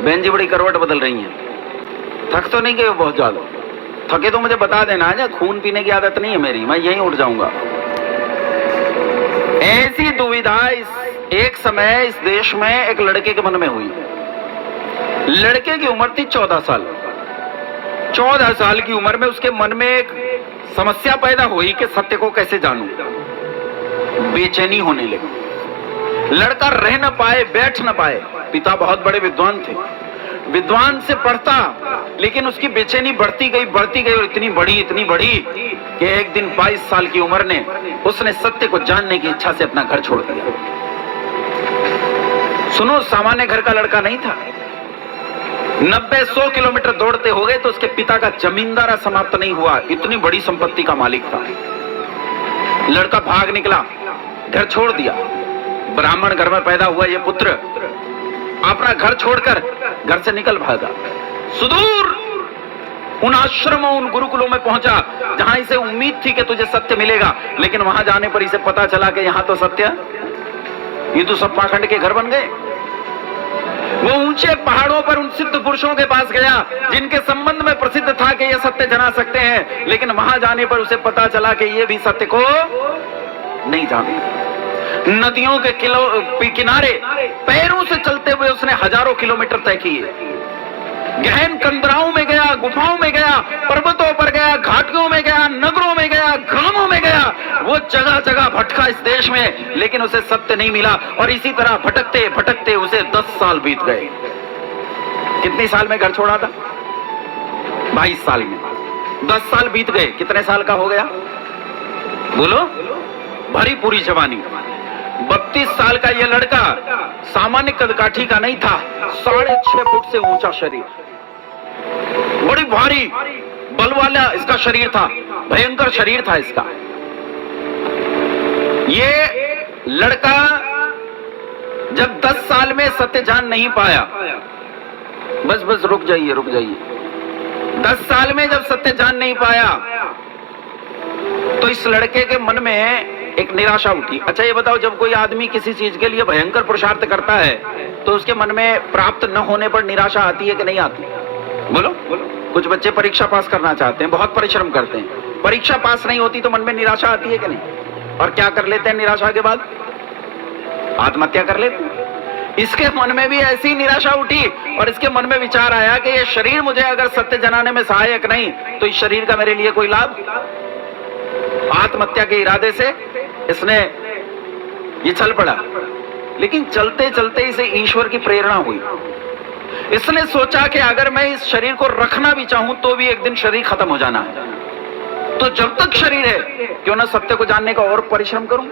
बहन जी बड़ी करवट बदल रही हैं। थक तो नहीं गए बहुत ज्यादा? थके तो मुझे बता देना है, खून पीने की आदत नहीं है मेरी, मैं यहीं उठ जाऊंगा। ऐसी दुविधा एक समय इस देश में एक लड़के के मन में हुई। लड़के की उम्र थी 14 साल। 14 साल की उम्र में उसके मन में एक समस्या पैदा हुई कि सत्य को कैसे जानूं। बेचैनी होने लगी। लड़का रह न पाए, बैठ न पाए। पिता बहुत बड़े विद्वान थे, विद्वान से पढ़ता, लेकिन उसकी बेचैनी बढ़ती गई और इतनी बड़ी कि एक दिन 22 साल की उम्र ने उसने सत्य को जानने की इच्छा से अपना घर छोड़ दिया। सुनो, सामान्य घर का लड़का नहीं था। 90-100 किलोमीटर दौड़ते हो गए तो उसके पिता का जमींदारा समाप्त नहीं हुआ, इतनी बड़ी संपत्ति का मालिक था। लड़का भाग निकला, घर छोड़ दिया। ब्राह्मण घर में पैदा हुआ यह पुत्र अपना घर छोड़कर घर से निकल भागा। सुदूर उन आश्रमों, उन गुरुकुलों में पहुंचा जहां इसे उम्मीद थी कि तुझे सत्य मिलेगा, लेकिन वहां जाने पर इसे पता चला कि यहां तो सत्य, ये तो सब पाखंड के घर बन गए। वो ऊंचे पहाड़ों पर उन सिद्ध पुरुषों के पास गया जिनके संबंध में प्रसिद्ध था कि ये सत्य जना सकते हैं, लेकिन वहां जाने पर उसे पता चला कि ये भी सत्य को नहीं जाने। नदियों के किनारे पैरों से चलते हुए उसने हजारों किलोमीटर तय किए। गहन कंदराओं में गया, गुफाओं में गया, पर्वतों पर गया, घाटियों में गया, नगरों में गया, ग्रामों में गया। वो जगह जगह भटका इस देश में, लेकिन उसे सत्य नहीं मिला। और इसी तरह भटकते भटकते उसे 10 साल बीत गए। कितने साल में घर छोड़ा था? 22 साल में। 10 साल बीत गए, कितने साल का हो गया बोलो? भरी पूरी जवानी। 32 साल का यह लड़का सामान्य कदकाठी का नहीं था। 6.5 फुट से ऊंचा शरीर, बड़ी भारी बल वाला इसका शरीर था, भयंकर शरीर था इसका। ये लड़का जब 10 साल में सत्य जान नहीं पाया, बस रुक जाइए 10 साल में जब सत्य जान नहीं पाया तो इस लड़के के मन में एक निराशा उठी। अच्छा ये बताओ, जब कोई आदमी किसी चीज के लिए भयंकर पुरुषार्थ करता है तो उसके मन में प्राप्त न होने पर निराशा आती है कि नहीं आती? बोलो। कुछ बच्चे परीक्षा पास करना चाहते हैं, बहुत परिश्रम करते हैं, परीक्षा पास नहीं होती तो मन में निराशा आती है कि नहीं? और क्या कर लेते हैं निराशा के बाद? आत्महत्या कर लेते हैं। इसके मन में भी ऐसी निराशा उठी और इसके मन में विचार आया कि ये शरीर मुझे अगर सत्य जनाने में सहायक नहीं तो इस शरीर का मेरे लिए कोई लाभ? आत्महत्या के इरादे से इसने ये चल पड़ा। लेकिन चलते चलते इसे ईश्वर की प्रेरणा हुई। इसने सोचा कि अगर मैं इस शरीर को रखना भी चाहूं तो भी एक दिन शरीर खत्म हो जाना है, तो जब तक शरीर है क्यों ना सत्य को जानने का और परिश्रम करूं,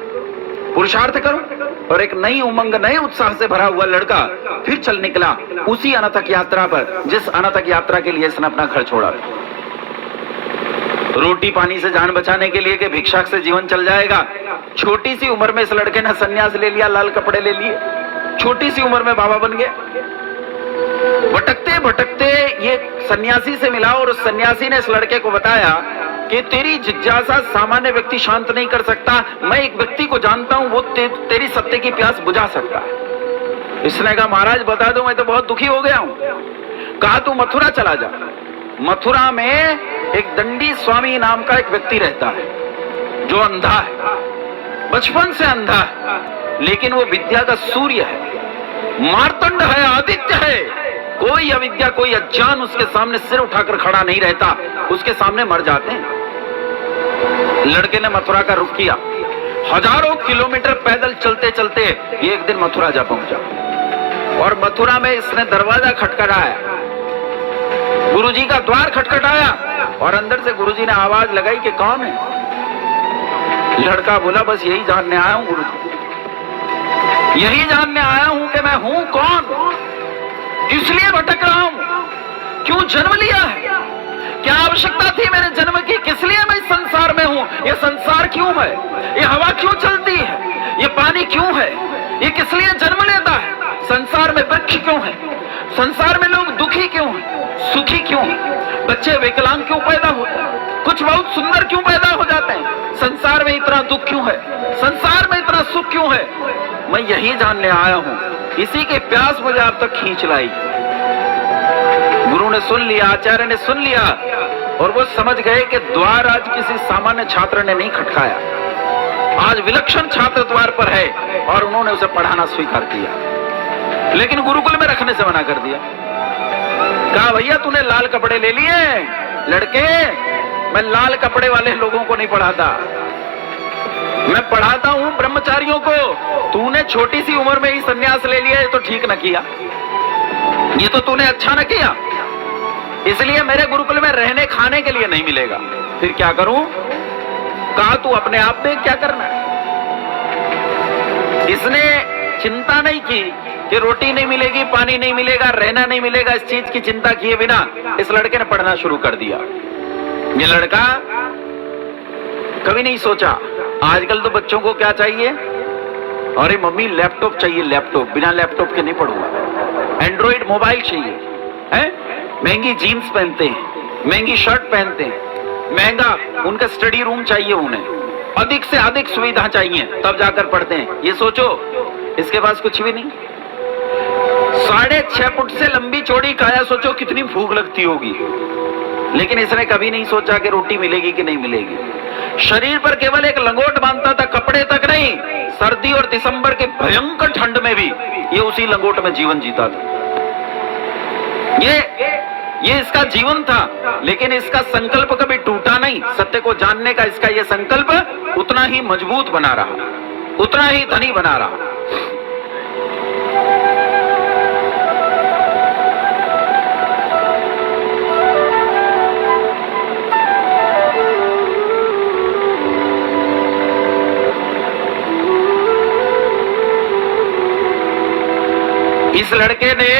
पुरुषार्थ करूं। और एक नई उमंग, नए उत्साह से भरा हुआ लड़का फिर चल निकला उसी अनथक यात्रा पर जिस अनथक यात्रा के लिए इसने अपना घर छोड़ा। रोटी पानी से जान बचाने के लिए कि भिक्षाक से जीवन चल जाएगा, छोटी सी उम्र में इस लड़के ने सन्यास ले लिया, लाल कपड़े ले लिए, छोटी सी उम्र में बाबा बन गया। भटकते भटकते ये सन्यासी से मिला और उस सन्यासी ने इस लड़के को बताया कि तेरी जिज्ञासा सामान्य व्यक्ति शांत नहीं कर सकता, मैं एक व्यक्ति को जानता हूं, वो तेरी सत्य की प्यास बुझा सकता है। इसने कहा महाराज बता दो, मैं तो बहुत दुखी हो गया हूं। कहा तू मथुरा चला जा। मथुरा में एक दंडी स्वामी नाम का एक व्यक्ति रहता है जो अंधा है, बचपन से अंधा है, लेकिन वो विद्या का सूर्य है, मार्तंड है, आदित्य है। कोई अविद्या, कोई अज्ञान उसके सामने सिर उठाकर खड़ा नहीं रहता, उसके सामने मर जाते हैं। लड़के ने मथुरा का रुख किया। हजारों किलोमीटर पैदल चलते चलते ये एक दिन मथुरा जा पहुंचा और मथुरा में इसने दरवाजा खटखटाया। गुरुजी का द्वार खटखटाया और अंदर से गुरुजी ने आवाज लगाई कि कौन है? लड़का बोला बस यही जानने आया हूं गुरुजी, यही जानने आया हूं कि मैं हूं कौन, इसलिए भटक रहा हूं, क्यों जन्म लिया है, क्या आवश्यकता थी मेरे जन्म की, किस लिए मैं इस संसार में हूं, ये संसार क्यों है, ये हवा क्यों चलती है, ये पानी क्यों है, ये किस लिए जन्म लेता है, संसार में वृक्ष क्यों है, संसार में लोग दुखी क्यों हैं, सुखी क्यों हैं, बच्चे विकलांग क्यों पैदा होते हैं, कुछ बहुत सुंदर क्यों पैदा हो जाते हैं, संसार में इतना दुख क्यों है, संसार में इतना सुख क्यों है, मैं यही जानने आया हूं। इसी के प्यास मुझे आप तक खींच लाई। ने सुन लिया, आचार्य ने सुन लिया और वो समझ गए कि द्वार आज किसी सामान्य छात्र ने नहीं खटकाया, आज विलक्षण छात्र द्वार पर है, और उन्होंने उसे पढ़ाना स्वीकार किया। लेकिन गुरुकुल में रखने से मना कर दिया। कहा भैया तूने लाल कपड़े ले लिए लड़के, मैं लाल कपड़े वाले लोगों को नहीं पढ़ाता, मैं पढ़ाता हूं ब्रह्मचारियों को। तूने छोटी सी उम्र में ही संन्यास ले लिया, ये तो ठीक न किया, ये तो तूने अच्छा न किया, इसलिए मेरे गुरुकुल में रहने खाने के लिए नहीं मिलेगा। फिर क्या करूं? कहा तू अपने आप देख क्या करना है। इसने चिंता नहीं की कि रोटी नहीं मिलेगी, पानी नहीं मिलेगा, रहना नहीं मिलेगा, इस चीज की चिंता किए बिना इस लड़के ने पढ़ना शुरू कर दिया। ये लड़का कभी नहीं सोचा आजकल तो बच्चों को क्या चाहिए, अरे मम्मी लैपटॉप चाहिए, लैपटॉप, बिना लैपटॉप के नहीं पढ़ूंगा, एंड्रॉइड मोबाइल चाहिए, है? महंगी जीन्स पहनते हैं, महंगी शर्ट पहनते हैं, महंगा उनका स्टडी रूम चाहिए, उन्हें अधिक से अधिक सुविधा चाहिए, तब जाकर पढ़ते हैं। ये सोचो इसके पास कुछ भी नहीं, 6.5 फुट से लंबी चौड़ी काया, सोचो कितनी भूख लगती होगी। लेकिन इसने कभी नहीं सोचा कि रोटी मिलेगी कि नहीं मिलेगी। शरीर पर केवल एक लंगोट बांधता था, कपड़े तक नहीं। सर्दी और दिसंबर के भयंकर ठंड में भी ये उसी लंगोट में जीवन जीता था। ये इसका जीवन था, लेकिन इसका संकल्प कभी टूटा नहीं। सत्य को जानने का इसका ये संकल्प उतना ही मजबूत बना रहा, उतना ही धनी बना रहा। इस लड़के ने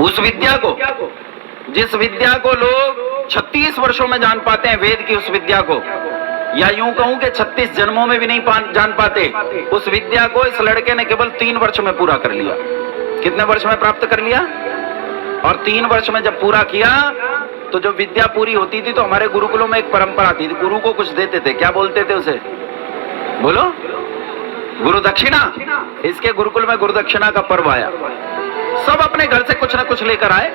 उस विद्या को, जिस विद्या को लोग 36 वर्षों में जान पाते हैं, वेद की उस विद्या को, या यूं कहूं कि 36 जन्मों में भी नहीं जान पाते, उस विद्या को इस लड़के ने केवल 3 वर्ष में पूरा कर लिया। कितने वर्ष में प्राप्त कर लिया? और 3 वर्ष में जब पूरा किया तो जब विद्या पूरी होती थी तो हमारे गुरुकुलों में एक परंपरा थी, गुरु को कुछ देते थे। क्या बोलते थे उसे? बोलो, गुरु दक्षिणा। इसके गुरुकुल में गुरु दक्षिणा का पर्व आया। सब अपने घर से कुछ ना कुछ लेकर आए।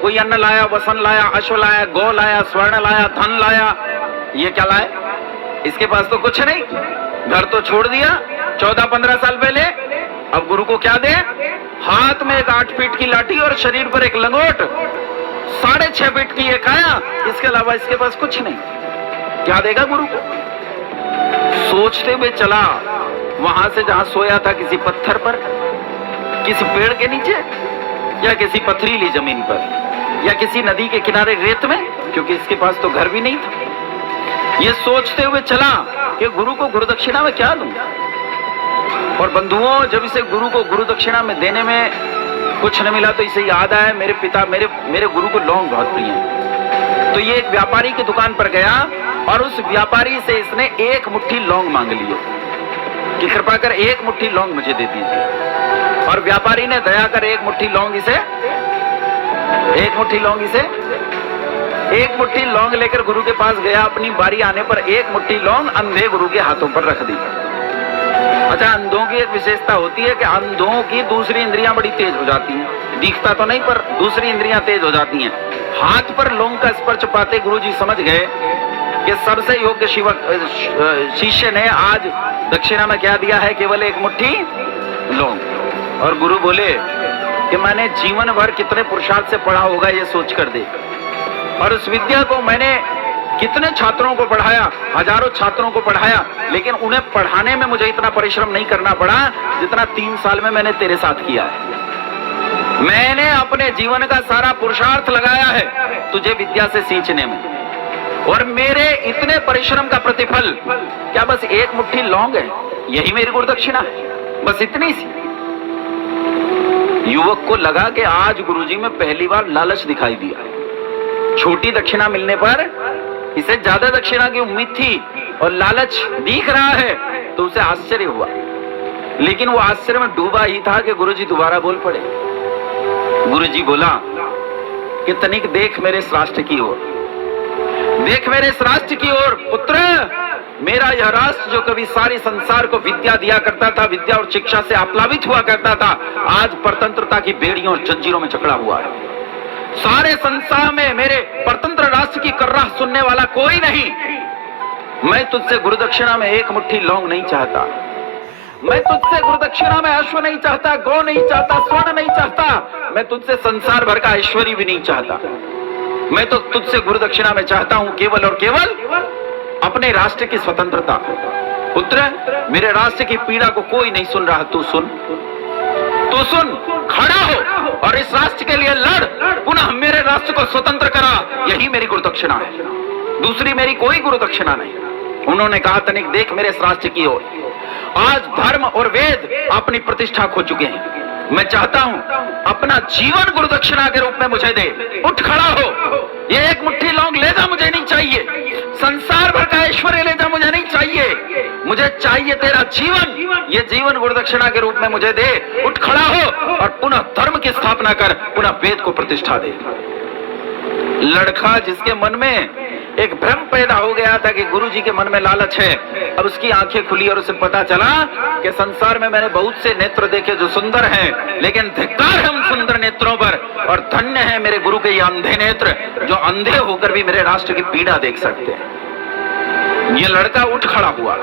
कोई अन्न लाया, वसन लाया, अश्व लाया, गौ लाया, स्वर्ण लाया, धन लाया। ये क्या लाए? इसके पास तो कुछ नहीं, घर तो छोड़ दिया 14-15 साल पहले। अब गुरु को क्या दे? हाथ में एक 8 फीट की लाठी और शरीर पर एक लंगोट, 6.5 फीट की एक काया, इसके अलावा इसके पास कुछ नहीं। क्या देगा गुरु को? सोचते हुए चला वहां से जहां सोया था, किसी पत्थर पर, किसी पेड़ के नीचे, या किसी पथरीली जमीन पर, या किसी नदी के किनारे रेत में, क्योंकि इसके पास तो घर भी नहीं था। ये सोचते हुए चला कि गुरु को गुरु दक्षिणा में क्या दूं। और बंधुओं, जब इसे गुरु को गुरु दक्षिणा में देने में कुछ न मिला तो इसे याद आया, मेरे पिता, मेरे गुरु को लौंग बहुत प्रिय है। तो ये एक व्यापारी की दुकान पर गया और उस व्यापारी से इसने 1 मुट्ठी लौंग मांग लिए कि कृपा कर 1 मुट्ठी लौंग मुझे दे दीजिए। और व्यापारी ने दया कर 1 मुट्ठी लौंग इसे 1 मुट्ठी लौंग लेकर गुरु के पास गया। अपनी बारी आने पर 1 मुट्ठी लौंग अंधे गुरु के हाथों पर रख दी। अच्छा, अंधों की एक विशेषता होती है कि अंधों की दूसरी इंद्रियां बड़ी तेज हो जाती हैं, दिखता तो नहीं पर दूसरी इंद्रियां तेज हो जाती हैं। हाथ पर लौंग का स्पर्श पाते गुरुजी समझ गए कि सबसे योग्य शिष्य ने आज दक्षिणा में क्या दिया है? केवल 1 मुट्ठी लौंग। और गुरु बोले कि मैंने जीवन भर कितने पुरुषार्थ से पढ़ा होगा ये सोच कर दे, और उस विद्या को मैंने कितने छात्रों को पढ़ाया, हजारों छात्रों को पढ़ाया, लेकिन उन्हें पढ़ाने में मुझे इतना परिश्रम नहीं करना पड़ा जितना 3 साल में मैंने तेरे साथ किया है। मैंने अपने जीवन का सारा पुरुषार्थ लगाया है तुझे विद्या से सींचने में, और मेरे इतने परिश्रम का प्रतिफल क्या बस 1 मुट्ठी लौंग है? यही मेरी गुरु दक्षिणा है, बस इतनी सी। युवक को लगा कि आज गुरुजी में पहली बार लालच दिखाई दिया। छोटी दक्षिणा मिलने पर इसे ज्यादा दक्षिणा की उम्मीद थी और लालच दिख रहा है, तो उसे आश्चर्य हुआ। लेकिन वो आश्चर्य में डूबा ही था कि गुरुजी दोबारा बोल पड़े। गुरुजी बोला कि तनिक देख मेरे राष्ट्र की ओर, देख मेरे राष्ट्र की ओर पुत्र। मेरा यह राष्ट्र जो कभी सारे संसार को विद्या दिया करता था, विद्या और शिक्षा से आप्लावित हुआ करता था, आज परतंत्रता की बेड़ियों और जंजीरों में जकड़ा हुआ है। सारे संसार में मेरे परतंत्र राष्ट्र की कर्राह सुनने वाला कोई नहीं। मैं तुझसे गुरुदक्षिणा में एक मुट्ठी लौंग नहीं चाहता। मैं तुझसे गुरुदक्षिणा में अश्व नहीं चाहता, गौ नहीं चाहता, स्वर्ण नहीं चाहता। मैं तुझसे संसार भर का ऐश्वर्य भी नहीं चाहता। मैं तो तुझसे गुरुदक्षिणा में चाहता हूं केवल और केवल अपने राष्ट्र की स्वतंत्रता। पुत्र, मेरे राष्ट्र की पीड़ा को कोई नहीं सुन रहा, तू सुन, तू सुन, खड़ा हो और इस राष्ट्र के लिए लड़, पुनः मेरे राष्ट्र को स्वतंत्र करा। यही मेरी गुरुदक्षिणा है, दूसरी मेरी कोई गुरुदक्षिणा नहीं। उन्होंने कहा, तनिक देख मेरे इस राष्ट्र की ओर, आज धर्म और वेद अपनी प्रतिष्ठा खो चुके हैं। मैं चाहता हूं अपना जीवन गुरुदक्षिणा के रूप में मुझे दे। उठ खड़ा हो, ये एक मुट्ठी लौंग ले जा, मुझे नहीं चाहिए। संसार भर का ऐश्वर्य ले जा, मुझे नहीं चाहिए। मुझे चाहिए तेरा जीवन, ये जीवन गुरुदक्षिणा के रूप में मुझे दे। उठ खड़ा हो और पुनः धर्म की स्थापना कर, पुनः वेद को प्रतिष्ठा दे। लड़का जिसके मन में एक भ्रम पैदा हो गया था कि गुरुजी के मन में लालच है, अब उसकी आंखें खुली और उसे पता चला कि संसार में मैंने बहुत से नेत्र देखे जो सुंदर हैं, लेकिन धिक्कार है उन सुंदर नेत्रों पर, और धन्य है मेरे गुरु के ये अंधे नेत्र जो अंधे होकर भी मेरे राष्ट्र की पीड़ा देख सकते हैं। ये लड़का उठ खड़ा हुआ,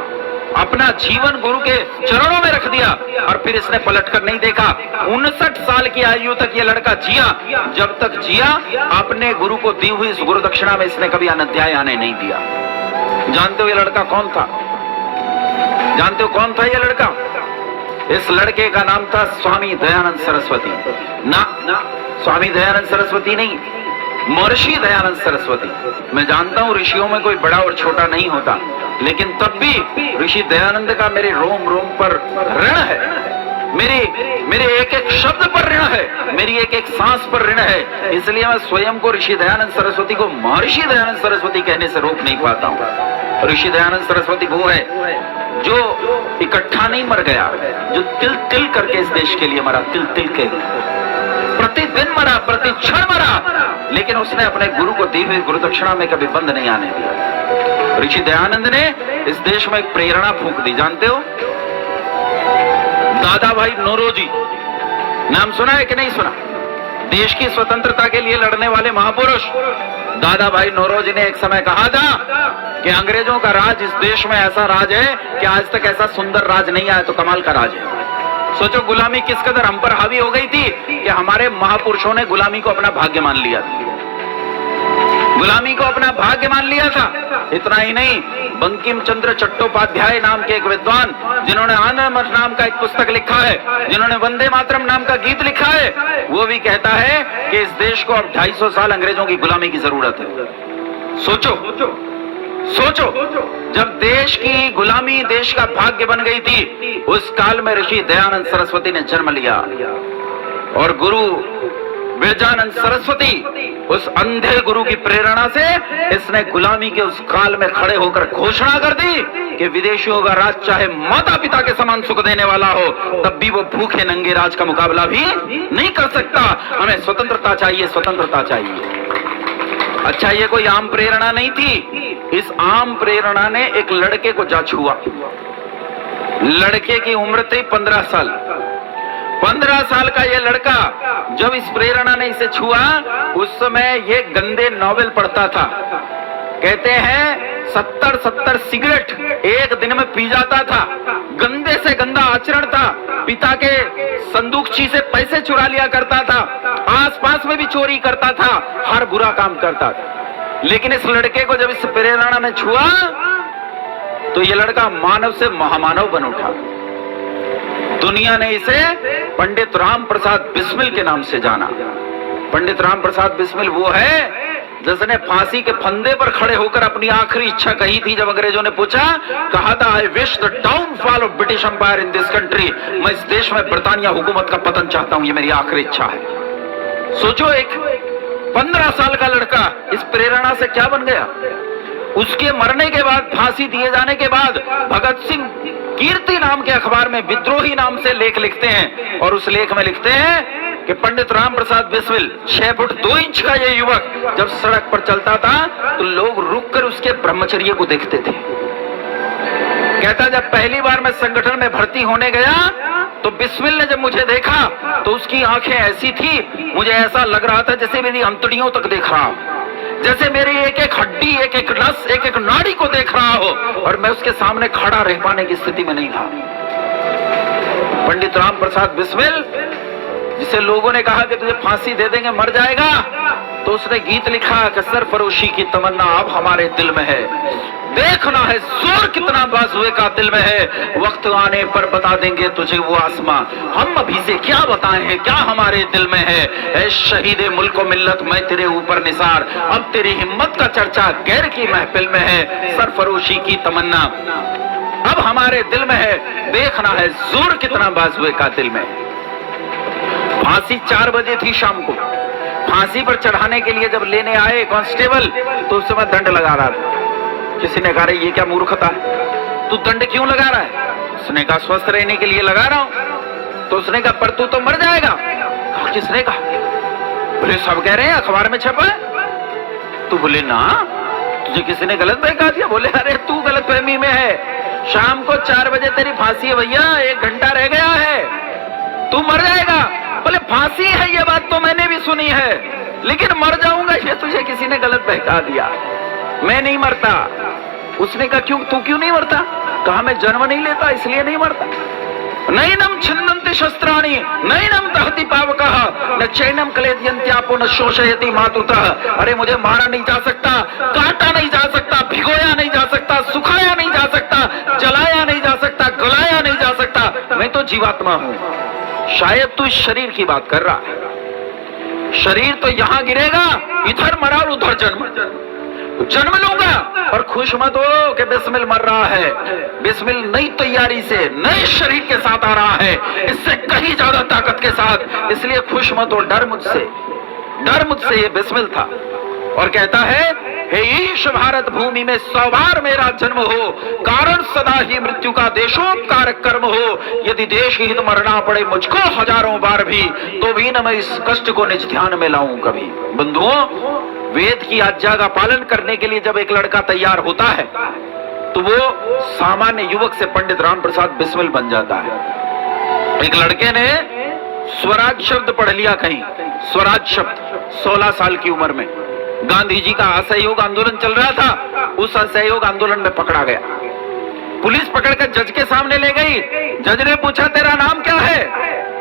अपना जीवन गुरु के चरणों में रख दिया और फिर इसने पलटकर नहीं देखा। 59 साल की आयु तक ये लड़का जिया। जब तक जिया, अपने गुरु को दी हुई इस गुरुदक्षिणा में इसने कभी अनध्याय आने नहीं दिया। जानते हो ये लड़का कौन था? जानते हो कौन था ये लड़का? इस लड़के का नाम था स्वामी दयानंद सरस्वती। ना, स्वामी दयानंद सरस्वती नहीं, महर्षि दयानंद सरस्वती। मैं जानता हूं ऋषियों में कोई बड़ा और छोटा नहीं होता, लेकिन तब भी ऋषि दयानंद का मेरे रोम रोम पर ऋण है, मेरे एक एक शब्द पर ऋण है, मेरी एक एक सांस पर ऋण है। इसलिए मैं स्वयं को ऋषि दयानंद सरस्वती को महर्षि दयानंद सरस्वती कहने से रोक नहीं पाता हूं। ऋषि दयानंद सरस्वती वो है जो इकट्ठा नहीं मर गया, जो तिल तिल करके इस देश के लिए मरा, तिल तिल के, प्रतिदिन मरा, प्रति क्षण मरा, लेकिन उसने अपने गुरु को दी हुई गुरुदक्षिणा में कभी बंद नहीं आने दिया। ऋषि दयानंद ने इस देश में एक प्रेरणा फूंक दी। जानते हो दादा भाई नौरोजी, नाम सुना है कि नहीं सुना? देश की स्वतंत्रता के लिए लड़ने वाले महापुरुष दादा भाई नौरोजी ने एक समय कहा था कि अंग्रेजों का राज इस देश में ऐसा राज है कि आज तक ऐसा सुंदर राज नहीं आया, तो कमाल का राज है। सोचो गुलामी किस कदर हम पर हावी हो गई थी कि हमारे महापुरुषों ने गुलामी को अपना भाग्य मान लिया था, गुलामी को अपना भाग्य मान लिया था। इतना ही नहीं, बंकिम चंद्र चट्टोपाध्याय नाम के एक विद्वान, जिन्होंने आनंद नाम का एक पुस्तक लिखा है, जिन्होंने वंदे मातरम नाम का गीत लिखा है, वो भी कहता है कि इस देश को अब 250 साल अंग्रेजों की गुलामी की जरूरत है। सोचो सोचो, जब देश की गुलामी देश का भाग्य बन गई थी, उस काल में ऋषि दयानंद सरस्वती ने जन्म लिया और गुरु विरजानंद सरस्वती, उस अंधे गुरु की प्रेरणा से इसने गुलामी के उस काल में खड़े होकर घोषणा कर दी कि विदेशियों का राज चाहे माता पिता के समान सुख देने वाला हो, तब भी वो भूखे नंगे राज का मुकाबला भी नहीं कर सकता। हमें स्वतंत्रता चाहिए, स्वतंत्रता चाहिए। अच्छा, ये कोई आम प्रेरणा नहीं थी। इस आम प्रेरणा ने एक लड़के को जा छुआ। लड़के की उम्र थी 15 साल। 15 साल का ये लड़का, जब इस प्रेरणा ने इसे छुआ, उस समय ये गंदे नॉवेल पढ़ता था। कहते हैं 70 सिगरेट एक दिन में पी जाता था, गंदे से गंदा आचरण था, पिता के संदूकची से पैसे चुरा लिया करता था, आसपास में भी चोरी करता था, हर बुरा काम करता था। लेकिन इस लड़के को जब इस प्रेरणा ने छुआ तो ये लड़का मानव से महामानव बन उठा। दुनिया ने इसे पंडित राम प्रसाद बिस्मिल के नाम से जाना। पंडित राम प्रसाद बिस्मिल वो है जिसने फांसी के फंदे पर खड़े होकर अपनी आखिरी इच्छा कही थी। जब अंग्रेजों ने पूछा, कहा था, I wish the downfall of British empire in this country. मैं इस देश में ब्रिटानिया हुकूमत का पतन चाहता हूं, ये मेरी आखिरी इच्छा है। सोचो, एक 15 साल का लड़का इस प्रेरणा से क्या बन गया। उसके मरने के बाद, फांसी दिए जाने के बाद, भगत सिंह कीर्ति नाम के अखबार में विद्रोही नाम से लेख लिखते हैं और उस लेख में लिखते हैं कि पंडित राम प्रसाद बिस्मिल 6 फुट 2 इंच का ये युवक जब सड़क पर चलता था तो लोग रुककर उसके ब्रह्मचर्य को देखते थे। कहता, जब पहली बार मैं संगठन में भर्ती होने गया तो बिस्मिल ने जब मुझे देखा तो उसकी आंखें ऐसी थी, मुझे ऐसा लग रहा था जैसे मेरी अंतड़ियों तक देख रहा हूं, जैसे मेरी एक एक हड्डी, एक एक नस, एक एक नाड़ी को देख रहा हो, और मैं उसके सामने खड़ा रह पाने की स्थिति में नहीं था। पंडित राम प्रसाद बिस्मिल, जिसे लोगों ने कहा कि तुझे फांसी दे देंगे, मर जाएगा, तो उसने गीत लिखा कि सरफरोशी की तमन्ना अब हमारे दिल में है, देखना है जोर कितना बाजुए का दिल में है, वक्त आने पर बता देंगे तुझे वो आसमां, हम अभी से क्या बताएं हैं क्या हमारे दिल में है। ऐ शहीदे मुल्क व मिल्लत मैं तेरे ऊपर निसार, अब तेरी हिम्मत का चर्चा गैर की महफिल में है, सरफरोशी की तमन्ना अब हमारे दिल में है, देखना है जोर कितना बाजुए का दिल में। फांसी 4 बजे थी शाम को। फांसी पर चढ़ाने के लिए जब लेने आए कांस्टेबल, तो उस समय दंड लगा रहा था। किसी ने कहा ये क्या मूर्खता है, तू दंड क्यों लगा रहा है? उसने कहा स्वस्थ रहने के लिए लगा रहा हूं। तो उसने कहा पर तू तो मर जाएगा। किसने कहा? बोले सब कह रहे हैं, अखबार में छपा है। तू बोले ना, तुझे किसी ने गलत बहका दिया। बोले अरे तू गलत फहमी में है, शाम को 4 बजे तेरी फांसी है भैया, 1 घंटा रह गया है, तू मर जाएगा। बोले फांसी है ये बात तो मैंने भी सुनी है, लेकिन मर जाऊंगा ये तुझे किसी ने गलत बहका दिया, मैं नहीं मरता। उसने कहा क्यों, तू क्यों नहीं मरता? कहा मैं जन्म नहीं लेता इसलिए नहीं मरता। नैनम छिन्नन्ति शस्त्राणि नैनम दहति पावकः न चैनम क्लेदयन्त्यापो न शोषयति मातुतः। अरे मुझे मारा नहीं जा सकता, काटा नहीं जा सकता, भिगोया नहीं जा सकता, सुखाया नहीं जा सकता, जलाया नहीं जा सकता, गलाया नहीं जा सकता, मैं तो जीवात्मा हूं। शायद तू इस शरीर की बात कर रहा है, शरीर तो यहां गिरेगा, इधर मरा और उधर जन्म लूंगा। और खुश मत हो कि बिस्मिल मर रहा है, बिस्मिल नई तैयारी से नए शरीर के साथ आ रहा है, इससे कहीं ज्यादा ताकत के साथ, इसलिए खुश मत हो, डर मुझसे ये बिस्मिल था। और कहता है हे ईश भारत भूमि में 100 बार मेरा जन्म हो, कारण सदा ही मृत्यु का देशोपकारक कर्म हो, यदि देश हित मरना पड़े मुझको 1000 बार भी, तो भी न मैं इस कष्ट को निज ध्यान में लाऊं कभी। बंधुओं, वेद की आज्ञा का पालन करने के लिए जब एक लड़का तैयार होता है तो वो सामान्य युवक से पंडित राम प्रसाद बिस्मिल बन जाता है। एक लड़के ने स्वराज शब्द पढ़ लिया कहीं, स्वराज शब्द 16 साल की उम्र में। गांधी जी का असहयोग आंदोलन चल रहा था, उस असहयोग आंदोलन में पकड़ा गया। पुलिस पकड़कर जज के सामने ले गई। जज ने पूछा तेरा नाम क्या है?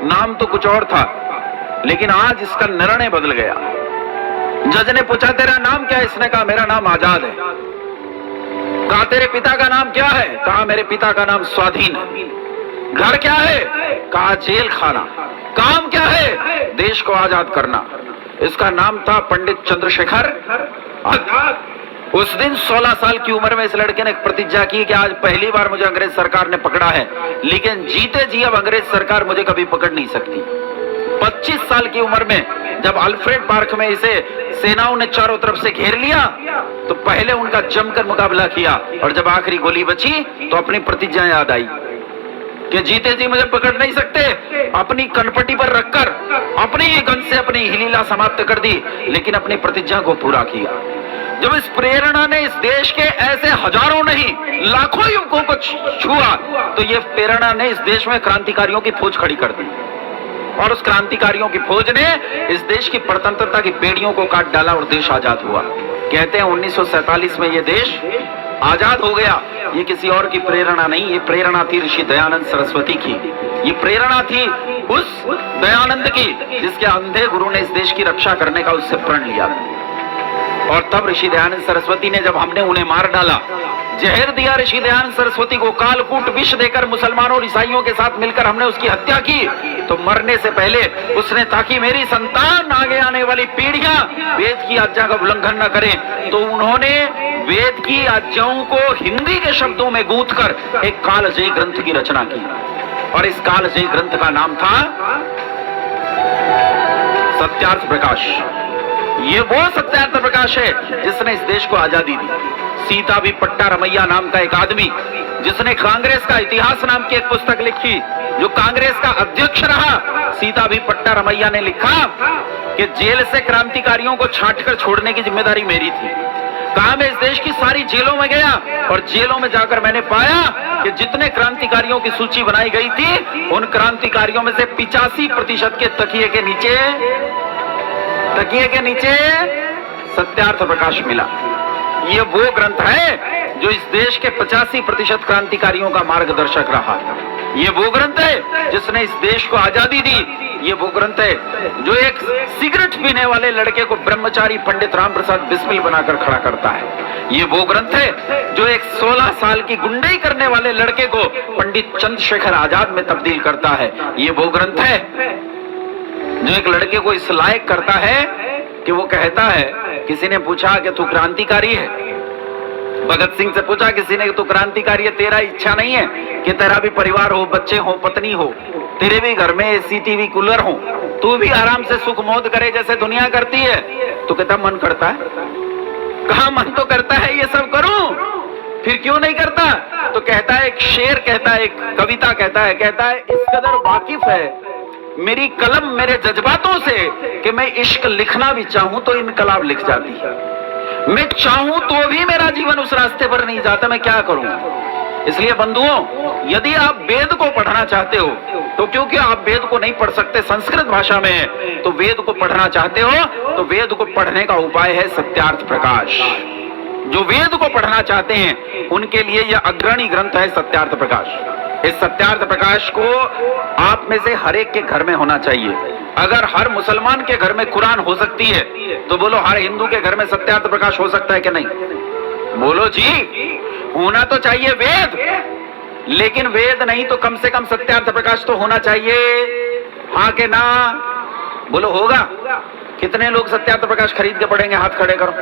नाम तो कुछ और था, लेकिन आज इसका निर्णय बदल गया। जज ने पूछा तेरा नाम क्या है? इसने कहा मेरा नाम आजाद है। कहा तेरे पिता का नाम क्या है? कहा मेरे पिता का नाम स्वाधीन है। घर क्या है? कहा जेल खाना। काम क्या है? देश को आजाद करना। इसका नाम था पंडित चंद्रशेखर आजाद। उस दिन 16 साल की उम्र में इस लड़के ने एक प्रतिज्ञा की कि आज पहली बार मुझे अंग्रेज सरकार ने पकड़ा है, लेकिन जीते जी अब अंग्रेज सरकार मुझे कभी पकड़ नहीं सकती। 25 साल की उम्र में जब अल्फ्रेड पार्क में इसे सेनाओं ने चारों तरफ से घेर लिया, तो पहले उनका जमकर मुकाबला किया, और जब आखिरी गोली बची तो अपनी प्रतिज्ञा याद आई कि जीते जी मुझे पकड़ नहीं सकते। अपनी कनपटी पर रखकर अपनी गन से अपनी हिलीला समाप्त कर दी, लेकिन अपनी प्रतिज्ञा को पूरा किया। जब इस प्रेरणा ने इस देश के ऐसे हजारों नहीं लाखों युवकों को छुआ, तो ये प्रेरणा ने इस देश में क्रांतिकारियों की फौज खड़ी कर दी, और उस क्रांतिकारियों की फौज ने इस देश की स्वतंत्रता की बेड़ियों को काट डाला और देश आजाद हुआ। कहते हैं 1947 में ये देश आजाद हो गया। ये किसी और की प्रेरणा नहीं, ये प्रेरणा थी ऋषि दयानंद सरस्वती की। ये प्रेरणा थी उस दयानंद की जिसके अंधे गुरु ने इस देश की रक्षा करने का उससे प्रण लिया। और तब ऋषि दयानंद सरस्वती ने, जब हमने उन्हें मार डाला, जहर दिया ऋषि दयानंद सरस्वती को, कालकूट विष देकर मुसलमानों और ईसाइयों के साथ मिलकर हमने उसकी हत्या की, तो मरने से पहले उसने, ताकि मेरी संतान आगे आने वाली पीढ़ियां वेद की आज्ञा का उल्लंघन न करें, तो उन्होंने वेद की आज्ञाओं को हिंदी के शब्दों में गूंथकर एक कालजयी ग्रंथ की रचना की, और इस कालजयी ग्रंथ का नाम था सत्यार्थ प्रकाश। ये वो सत्यार्थ प्रकाश है जिसने इस देश को आजादी दी। सीता भी पट्टा रमैया नाम का एक आदमी, जिसने कांग्रेस का इतिहास नाम की एक पुस्तक लिखी, जो कांग्रेस का अध्यक्ष रहा, सीता भी पट्टा रमैया ने लिखा कि जेल से क्रांतिकारियों को छांटकर छोड़ने की जिम्मेदारी मेरी थी। कहा मैं इस देश की सारी जेलों में गया और जेलों में जाकर मैंने पाया कि जितने क्रांतिकारियों की सूची बनाई गई थी उन क्रांतिकारियों में से 85% के तकिए के नीचे सत्यार्थ प्रकाश मिला। ये वो ग्रंथ है जो इस देश के 85% क्रांतिकारियों का मार्गदर्शक रहा। ये वो ग्रंथ है जिसने इस देश को आजादी दी। ये वो ग्रंथ है जो एक सिगरेट पीने वाले लड़के को ब्रह्मचारी पंडित राम प्रसाद बिस्मिल बनाकर खड़ा करता है। ये वो ग्रंथ है जो एक 16 साल की गुंडाई करने वाले लड़के को पंडित चंद्रशेखर आजाद में तब्दील करता है। ये वो ग्रंथ है जो एक लड़के को इस लायक करता है कि वो कहता है, किसी ने पूछा कि तू क्रांतिकारी है, भगत सिंह से पूछा किसी ने, तू क्रांतिकारी है, तेरा इच्छा नहीं है कि तेरा भी परिवार हो, बच्चे हो, पत्नी हो, तेरे भी घर में एसी टीवी कूलर हो, तू भी आराम से सुख मौज करे जैसे दुनिया करती है? तो कहता मन करता है। कहा मन तो करता है, ये सब करूं, फिर क्यों नहीं करता? तो कहता है, एक शेर कहता है, एक कविता कहता है इस कदर वाकिफ है मेरी कलम मेरे जज्बातों से कि मैं इश्क लिखना भी चाहूं तो इनकलाब लिख जाती है। मैं चाहूं तो भी मेरा जीवन उस रास्ते पर नहीं जाता, मैं क्या करूं? इसलिए बंधुओं, यदि आप वेद को पढ़ना चाहते हो तो क्योंकि आप वेद को नहीं पढ़ सकते, संस्कृत भाषा में है, तो वेद को पढ़ना चाहते हो तो वेद को पढ़ने का उपाय है सत्यार्थ प्रकाश। जो वेद को पढ़ना चाहते हैं उनके लिए यह अग्रणी ग्रंथ है सत्यार्थ प्रकाश। इस सत्यार्थ प्रकाश को आप में से हर एक के घर में होना चाहिए। अगर हर मुसलमान के घर में कुरान हो सकती है तो बोलो हर हिंदू के घर में सत्यार्थ प्रकाश हो सकता है कि नहीं? बोलो जी, होना तो चाहिए वेद, लेकिन वेद नहीं तो कम से कम सत्यार्थ प्रकाश तो होना चाहिए। हाँ के ना? बोलो होगा? कितने लोग सत्यार्थ प्रकाश खरीद के पढ़ेंगे? हाथ खड़े करो।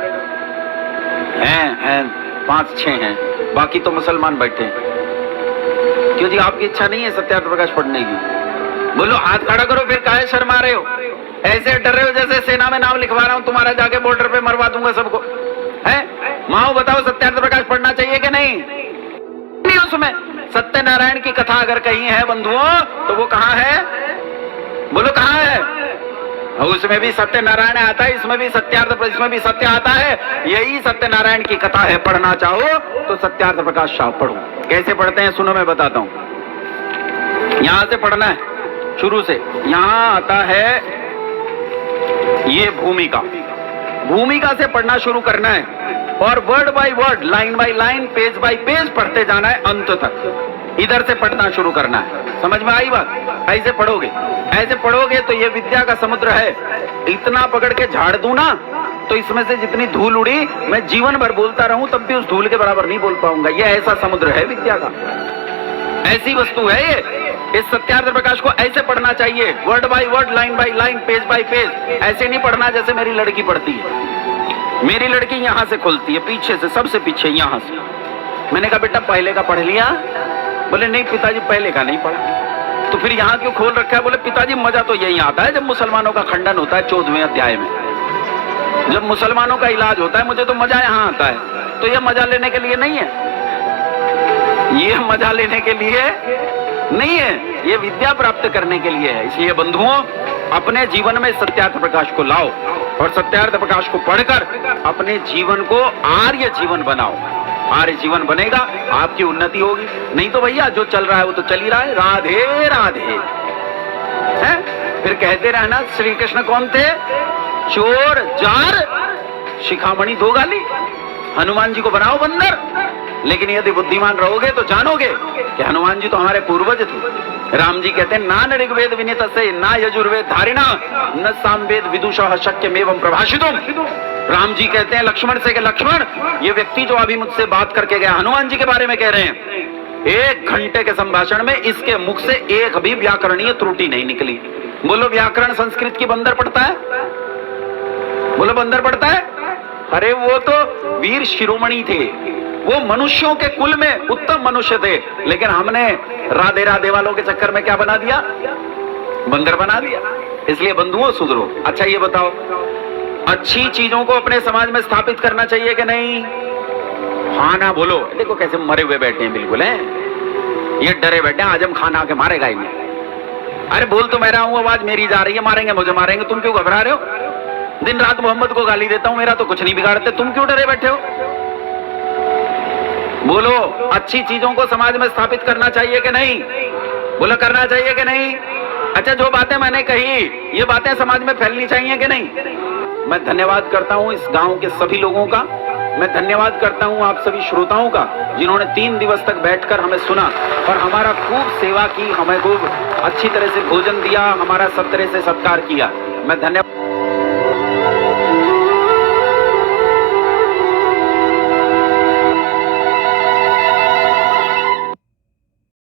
हैं 5-6 हैं, बाकी तो मुसलमान बैठे हैं। क्यों जी, आपकी इच्छा नहीं है सत्यार्थ प्रकाश पढ़ने की? बोलो हाथ खड़ा करो। फिर काहे शर्मा रहे हो? ऐसे डर रहे हो जैसे सेना में नाम लिखवा रहा हूं तुम्हारा, जाके बॉर्डर पे मरवा दूंगा सबको। है माओ, बताओ सत्यार्थ प्रकाश पढ़ना चाहिए कि नहीं? नहीं, उसमें सत्यनारायण की कथा अगर कहीं है बंधुओं तो वो कहाँ है? बोलो कहाँ है? उसमें भी सत्यनारायण आता है, इसमें भी सत्यार्थ, इसमें भी सत्य आता है। यही सत्यनारायण की कथा है। पढ़ना चाहो तो सत्यार्थ प्रकाश शाह पढ़ो। कैसे पढ़ते हैं सुनो, मैं बताता हूं। यहां से पढ़ना है शुरू से। यहां आता है ये भूमिका, भूमिका से पढ़ना शुरू करना है और word by word, line by line, page bye page पढ़ते जाना है अंत तक। इधर से पढ़ना शुरू करना है। समझ में आई बात? ऐसे पढ़ोगे, ऐसे पढ़ोगे तो ये विद्या का समुद्र है। इतना पकड़ के झाड़ दूं ना तो इसमें से जितनी धूल उड़ी, मैं जीवन भर बोलता रहूं तब भी उस धूल के बराबर नहीं बोल पाऊंगा। ये ऐसा समुद्र है विद्या का, ऐसी वस्तु है ये। इस सत्यार्थ प्रकाश को ऐसे पढ़ना चाहिए, word by word, line by line, page bye page. ऐसे नहीं पढ़ना जैसे मेरी लड़की पढ़ती है। मेरी लड़की यहां से खुलती है, पीछे से, सबसे पीछे यहां से। मैंने कहा बेटा पहले का पढ़ लिया? बोले नहीं पिताजी पहले का नहीं पढ़ा। तो फिर यहाँ क्यों खोल रखा है? बोले पिताजी मजा तो यही आता है जब मुसलमानों का खंडन होता है 14वें अध्याय में, जब मुसलमानों का इलाज होता है, मुझे तो मजा यहाँ आता है। तो यह मजा लेने के लिए नहीं है, ये मजा लेने के लिए नहीं है, ये विद्या प्राप्त करने के लिए है। इसलिए बंधुओं, अपने जीवन में सत्यार्थ प्रकाश को लाओ और सत्यार्थ प्रकाश को पढ़कर अपने जीवन को आर्य जीवन बनाओ। आर्य जीवन बनेगा, आपकी उन्नति होगी। नहीं तो भैया जो चल रहा है वो तो चल ही रहा है। राधे राधे है। फिर कहते रहना श्री कृष्ण कौन थे? चोर, जार, शिखामणि, दो गाली। हनुमान जी को बनाओ बंदर, लेकिन यदि बुद्धिमान रहोगे तो जानोगे कि हनुमान जी तो हमारे पूर्वज थे। राम जी कहते हैं ना ऋग्वेद विनीत से, ना यजुर्वेद धारिणा, न सामवेद विदुषः शक्यमेवं प्रभाषितुम। राम जी कहते हैं लक्ष्मण से कि लक्ष्मण, ये व्यक्ति जो अभी मुझसे बात करके गया, हनुमान जी के बारे में कह रहे हैं, 1 घंटे के संभाषण में इसके मुख से एक भी व्याकरणीय त्रुटि नहीं निकली। बोलो व्याकरण संस्कृत की बंदर पढ़ता है? बोलो बंदर पढ़ता है? अरे वो तो वीर शिरोमणि थे, वो मनुष्यों के कुल में उत्तम मनुष्य थे, लेकिन हमने राधे राधे वालों के चक्कर में क्या बना दिया? बंदर बना दिया। इसलिए बंधुओं सुधरो। अच्छा ये बताओ, अच्छी चीजों को अपने समाज में स्थापित करना चाहिए कि नहीं? हाँ ना बोलो। देखो कैसे मरे हुए बैठे हैं, बिल्कुल है ये, डरे बैठे हैं, आजम खान आके मारेगा इन्हें। अरे बोल तो मैं रहा हूं, आवाज मेरी जा रही है, मारेंगे मुझे, मारेंगे, तुम क्यों घबरा रहे हो? दिन रात मोहम्मद को गाली देता हूं, मेरा तो कुछ नहीं बिगाड़ते, तुम क्यों डरे बैठे हो? बोलो, अच्छी चीजों को समाज में स्थापित करना चाहिए कि नहीं? बोलो, करना चाहिए कि नहीं? अच्छा, जो बातें मैंने कही, ये बातें समाज में फैलनी चाहिए कि नहीं? मैं धन्यवाद करता हूं इस गांव के सभी लोगों का, मैं धन्यवाद करता हूं आप सभी श्रोताओं का, जिन्होंने 3 दिवस तक बैठकर हमें सुना और हमारा खूब सेवा की, हमें खूब अच्छी तरह से भोजन दिया, हमारा सब तरह से सत्कार किया। मैं धन्यवाद